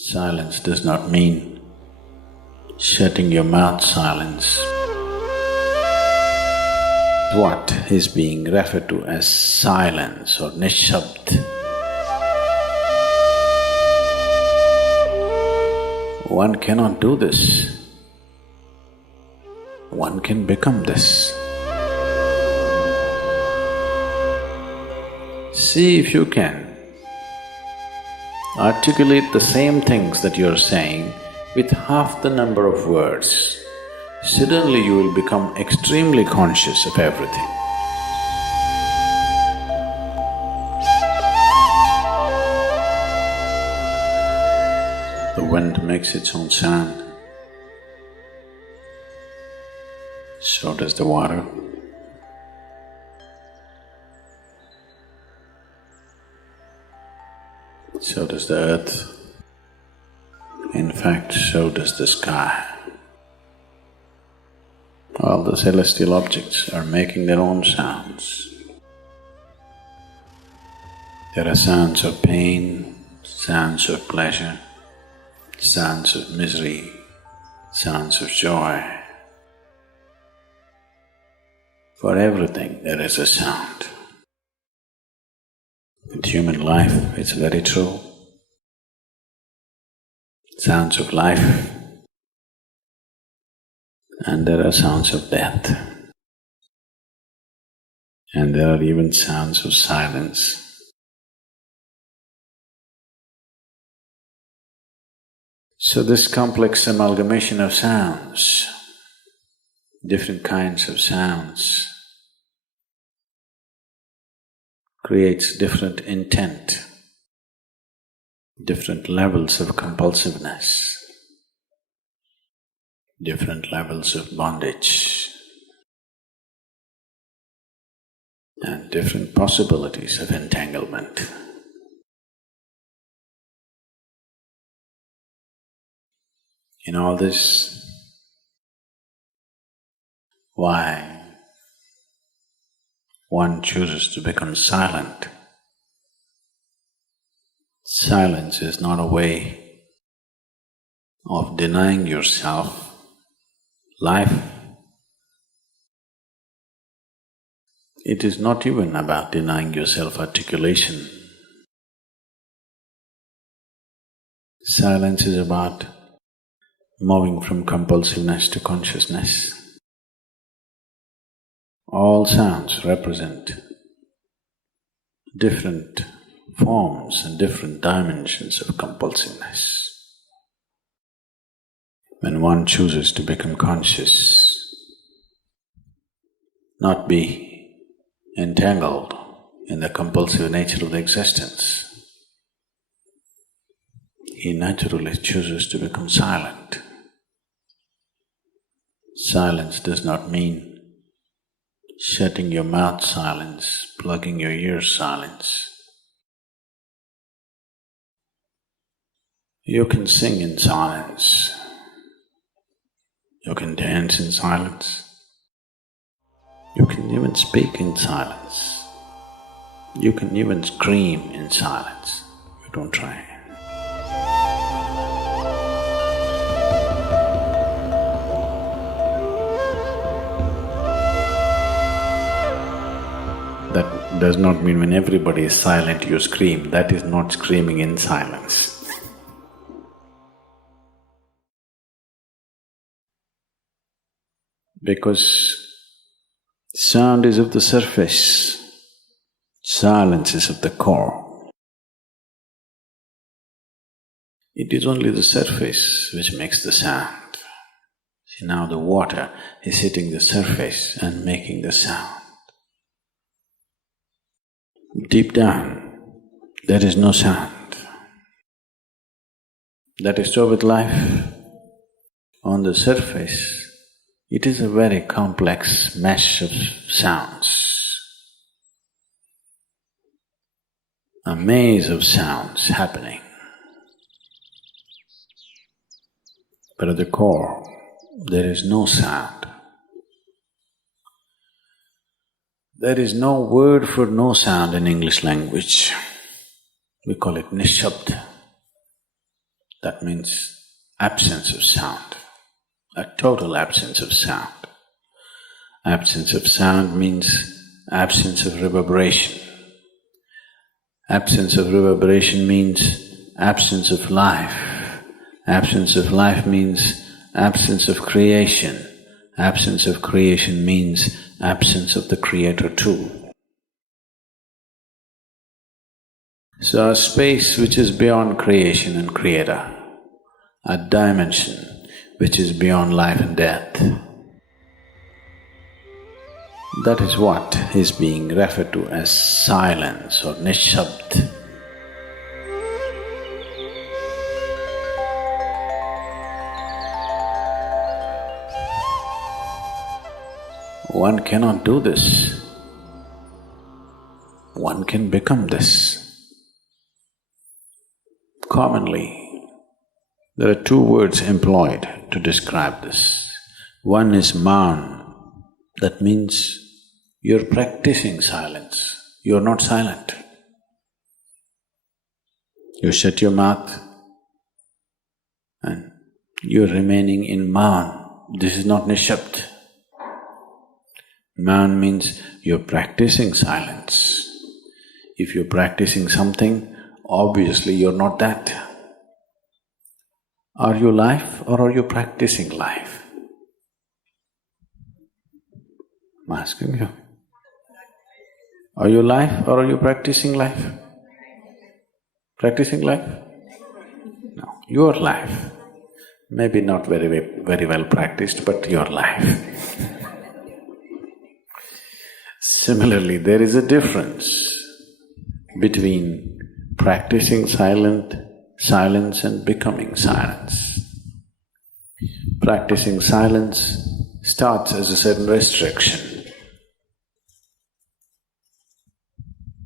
Silence does not mean shutting your mouth silence. What is being referred to as silence or nishabd? One cannot do this. One can become this. See if you can articulate the same things that you're saying with half the number of words. Suddenly you will become extremely conscious of everything. The wind makes its own sound, so does the water. So does the earth. In fact, so does the sky. All the celestial objects are making their own sounds. There are sounds of pain, sounds of pleasure, sounds of misery, sounds of joy. For everything there is a sound. With human life, it's very true. Sounds of life, and there are sounds of death, and there are even sounds of silence. So this complex amalgamation of sounds, different kinds of sounds, creates different intent, different levels of compulsiveness, different levels of bondage, and different possibilities of entanglement. In all this, why one chooses to become silent? Silence is not a way of denying yourself life. It is not even about denying yourself articulation. Silence is about moving from compulsiveness to consciousness. All sounds represent different forms and different dimensions of compulsiveness. When one chooses to become conscious, not be entangled in the compulsive nature of the existence, he naturally chooses to become silent. Silence does not mean shutting your mouth silence, plugging your ears silence. You can sing in silence, you can dance in silence, you can even speak in silence, you can even scream in silence. You don't try. That does not mean when everybody is silent you scream. That is not screaming in silence. Because sound is of the surface, silence is of the core. It is only the surface which makes the sound. See, now the water is hitting the surface and making the sound. Deep down, there is no sound. That is so with life. On the surface, it is a very complex mesh of sounds, a maze of sounds happening. But at the core, there is no sound. There is no word for no sound in English language. We call it nishabd. That means absence of sound, a total absence of sound. Absence of sound means absence of reverberation. Absence of reverberation means absence of life. Absence of life means absence of creation. Absence of creation means absence of the Creator too. So a space which is beyond creation and Creator, a dimension which is beyond life and death, that is what is being referred to as silence or nishabd. One cannot do this. One can become this. Commonly, there are two words employed to describe this. One is maun, that means you're practicing silence, you're not silent. You shut your mouth and you're remaining in maun. This is not nishabd. Maun means you're practicing silence. If you're practicing something, obviously you're not that. Are you life or are you practicing life? I'm asking you. Are you life or are you practicing life? Practicing life? No, your life. Maybe not very well practiced, but your life. Similarly, there is a difference between practicing silence and becoming silence. Practicing silence starts as a certain restriction,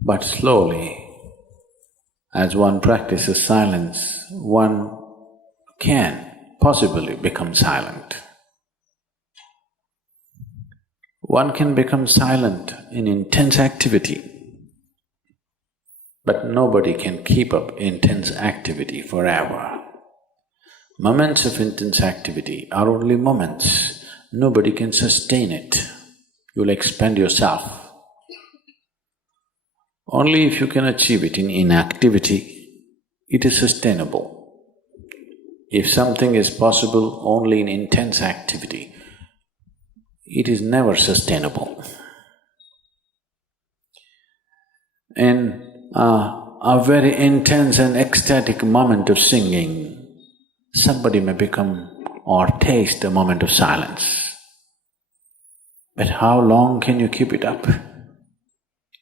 but slowly, as one practices silence, one can possibly become silent. One can become silent in intense activity, but nobody can keep up intense activity forever. Moments of intense activity are only moments, nobody can sustain it. You'll expend yourself. Only if you can achieve it in inactivity, it is sustainable. If something is possible only in intense activity, it is never sustainable. In a very intense and ecstatic moment of singing, somebody may become or taste a moment of silence. But how long can you keep it up?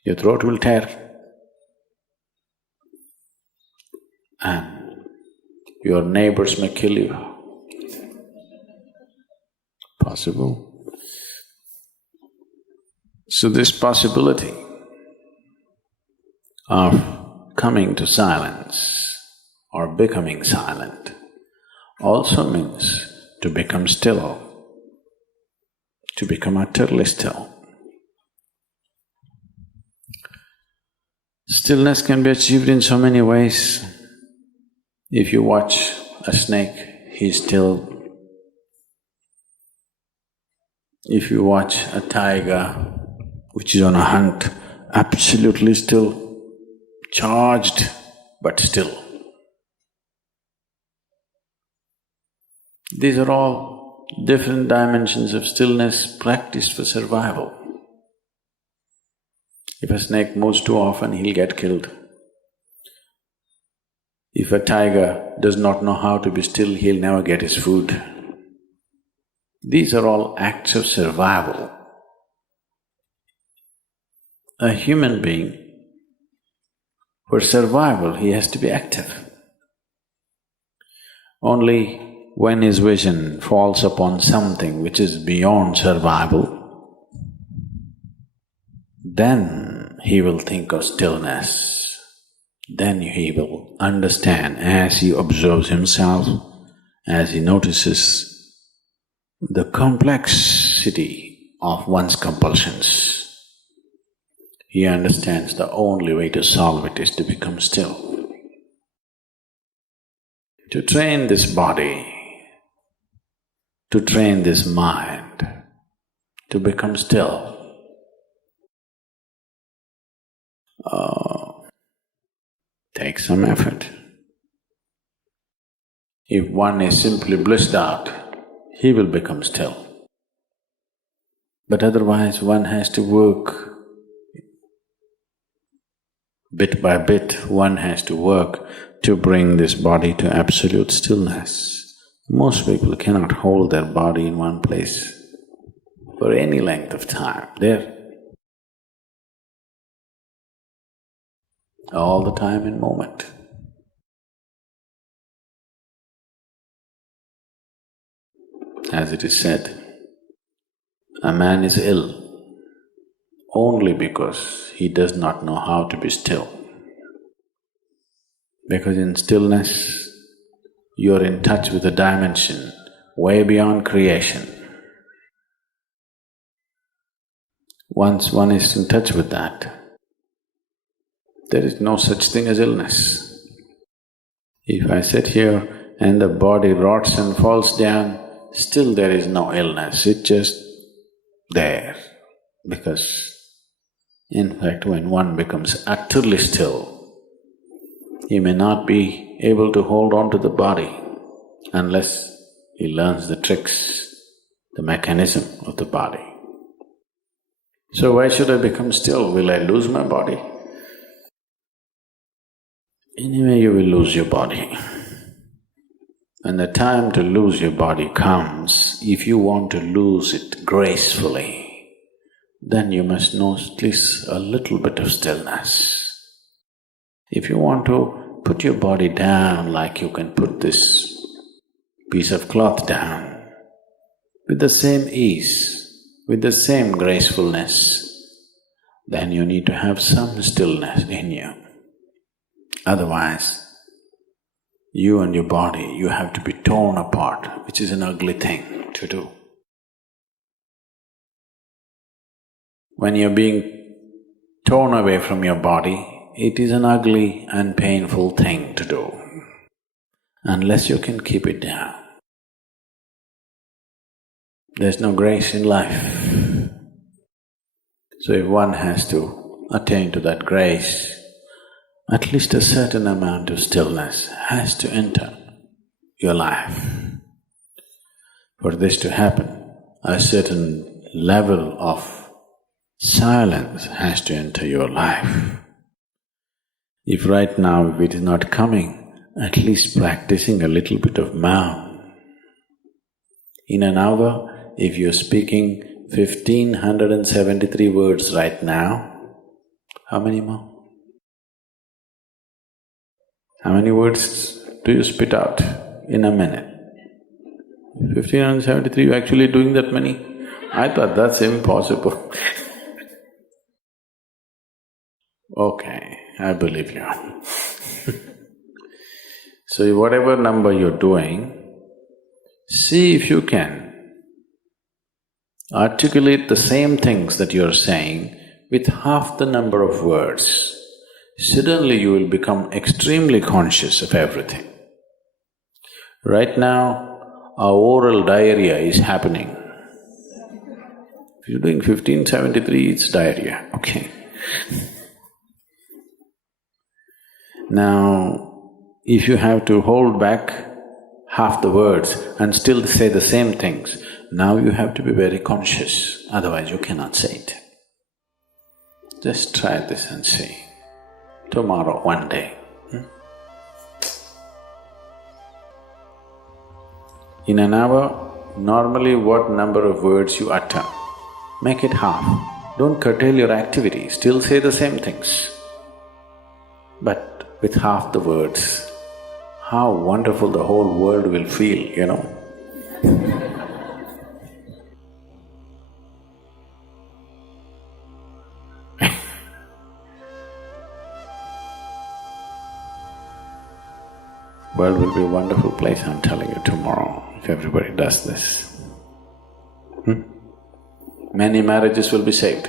Your throat will tear and your neighbors may kill you. Possible. So this possibility of coming to silence or becoming silent also means to become still, to become utterly still. Stillness can be achieved in so many ways. If you watch a snake, he's still. If you watch a tiger which is on a hunt, absolutely still, charged but still. These are all different dimensions of stillness practiced for survival. If a snake moves too often, he'll get killed. If a tiger does not know how to be still, he'll never get his food. These are all acts of survival. A human being, for survival, he has to be active. Only when his vision falls upon something which is beyond survival, then he will think of stillness. Then he will understand as he observes himself, as he notices the complexity of one's compulsions. He understands the only way to solve it is to become still. to train this body, to train this mind, to become still. Takes some effort. If one is simply blissed out, he will become still. But otherwise one has to work bit by bit, one has to work to bring this body to absolute stillness. Most people cannot hold their body in one place for any length of time. They're all the time in moment. As it is said, a man is ill only because he does not know how to be still. Because in stillness, you're in touch with a dimension way beyond creation. Once one is in touch with that, there is no such thing as illness. If I sit here and the body rots and falls down, still there is no illness, it's just there. Because in fact, when one becomes utterly still, he may not be able to hold on to the body unless he learns the tricks, the mechanism of the body. So why should I become still? Will I lose my body? Anyway, you will lose your body. When the time to lose your body comes, if you want to lose it gracefully, then you must know at least a little bit of stillness. If you want to put your body down like you can put this piece of cloth down, with the same ease, with the same gracefulness, then you need to have some stillness in you. Otherwise, you and your body, you have to be torn apart, which is an ugly thing to do. When you're being torn away from your body, it is an ugly and painful thing to do, unless you can keep it down. There's no grace in life. So if one has to attain to that grace, at least a certain amount of stillness has to enter your life. For this to happen, a certain level of silence has to enter your life. If right now it is not coming, at least practicing a little bit of Maum. In an hour, if you're speaking 1,573 words right now, how many more? How many words do you spit out in a minute? 1,573, you're actually doing that many? I thought that's impossible. Okay, I believe you. So whatever number you're doing, see if you can articulate the same things that you're saying with half the number of words. Suddenly you will become extremely conscious of everything. Right now, our oral diarrhea is happening. If you're doing 1573, it's diarrhea, okay. Now, if you have to hold back half the words and still say the same things, now you have to be very conscious, otherwise you cannot say it. Just try this and see. Tomorrow, one day. In an hour, normally what number of words you utter, make it half. Don't curtail your activity, still say the same things. But with half the words, how wonderful the whole world will feel, you know. World will be a wonderful place, I'm telling you, tomorrow, if everybody does this. Many marriages will be saved.